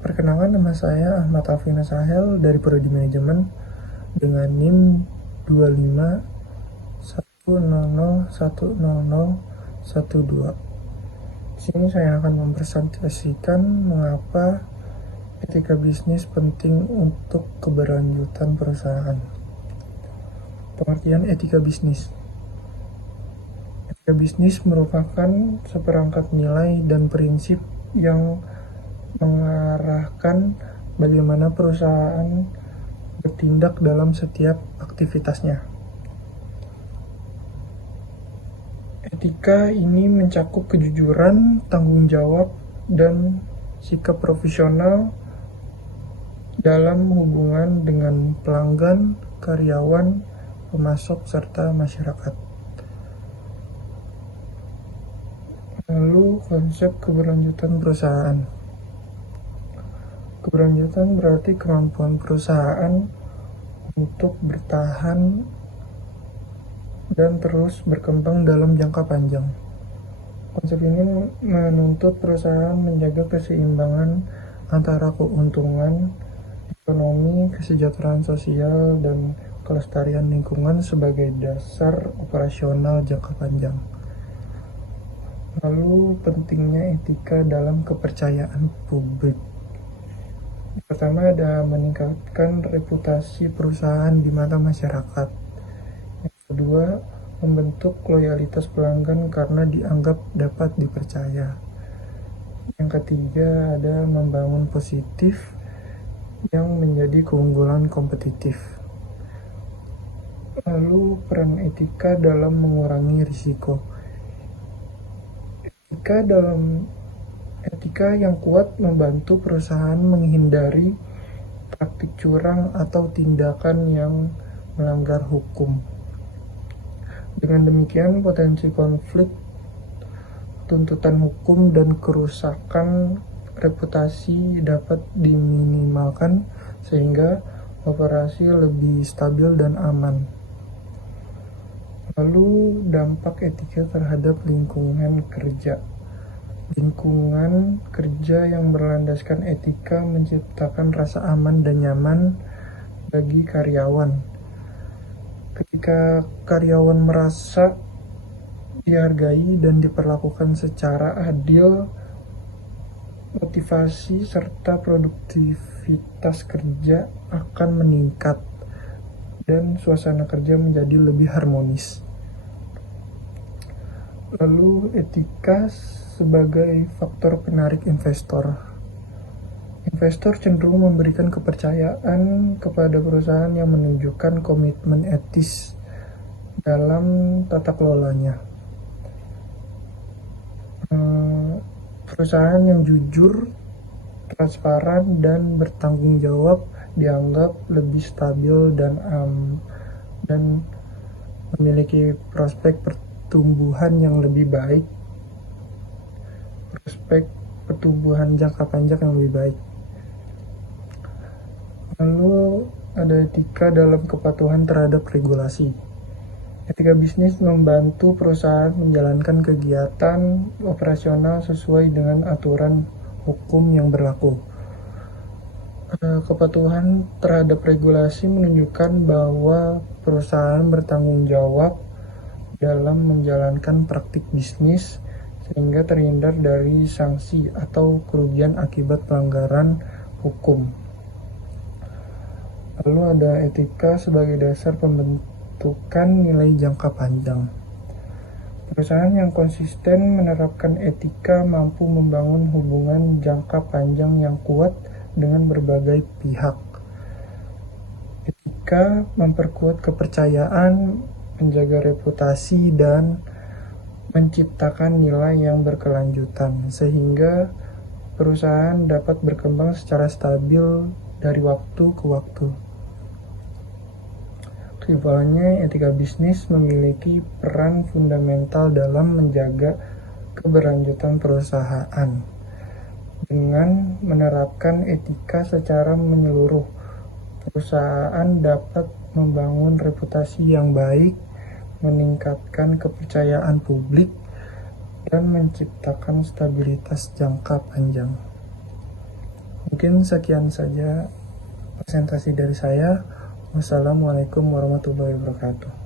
Perkenalkan, nama saya Ahmad Alvina Sahel dari Prodi Manajemen dengan NIM 2510010012. Di sini saya akan mempresentasikan mengapa etika bisnis penting untuk keberlanjutan perusahaan. Pengertian etika bisnis. Etika bisnis merupakan seperangkat nilai dan prinsip yang mengarahkan bagaimana perusahaan bertindak dalam setiap aktivitasnya. Etika ini mencakup kejujuran, tanggung jawab, dan sikap profesional dalam hubungan dengan pelanggan, karyawan, pemasok, serta masyarakat. Lalu konsep keberlanjutan perusahaan. Keberlanjutan berarti kemampuan perusahaan untuk bertahan dan terus berkembang dalam jangka panjang. Konsep ini menuntut perusahaan menjaga keseimbangan antara keuntungan ekonomi, kesejahteraan sosial, dan kelestarian lingkungan sebagai dasar operasional jangka panjang. Lalu pentingnya etika dalam kepercayaan publik. Pertama, ada meningkatkan reputasi perusahaan di mata masyarakat. Yang kedua, membentuk loyalitas pelanggan karena dianggap dapat dipercaya. Yang ketiga, ada membangun positif yang menjadi keunggulan kompetitif. Lalu peran etika dalam mengurangi risiko. Etika yang kuat membantu perusahaan menghindari praktik curang atau tindakan yang melanggar hukum. Dengan demikian, potensi konflik, tuntutan hukum, dan kerusakan reputasi dapat diminimalkan sehingga operasi lebih stabil dan aman. Lalu dampak etika terhadap lingkungan kerja. Lingkungan kerja yang berlandaskan etika menciptakan rasa aman dan nyaman bagi karyawan. Ketika karyawan merasa dihargai dan diperlakukan secara adil, motivasi serta produktivitas kerja akan meningkat dan suasana kerja menjadi lebih harmonis. Lalu etika sebagai faktor penarik investor. Investor cenderung memberikan kepercayaan kepada perusahaan yang menunjukkan komitmen etis dalam tata kelolanya. Perusahaan yang jujur, transparan, dan bertanggung jawab dianggap lebih stabil dan memiliki prospek pertumbuhan yang lebih baik, prospek pertumbuhan jangka panjang yang lebih baik. Lalu ada etika dalam kepatuhan terhadap regulasi. Etika bisnis membantu perusahaan menjalankan kegiatan operasional sesuai dengan aturan hukum yang berlaku. Kepatuhan terhadap regulasi menunjukkan bahwa perusahaan bertanggung jawab dalam menjalankan praktik bisnis sehingga terhindar dari sanksi atau kerugian akibat pelanggaran hukum. Lalu ada etika sebagai dasar pembentukan nilai jangka panjang. Perusahaan yang konsisten menerapkan etika mampu membangun hubungan jangka panjang yang kuat dengan berbagai pihak. Etika memperkuat kepercayaan, menjaga reputasi, dan menciptakan nilai yang berkelanjutan sehingga perusahaan dapat berkembang secara stabil dari waktu ke waktu. Kesimpulannya, etika bisnis memiliki peran fundamental dalam menjaga keberlanjutan perusahaan. Dengan menerapkan etika secara menyeluruh, perusahaan dapat membangun reputasi yang baik, meningkatkan kepercayaan publik, dan menciptakan stabilitas jangka panjang. Mungkin sekian saja presentasi dari saya. Wassalamualaikum warahmatullahi wabarakatuh.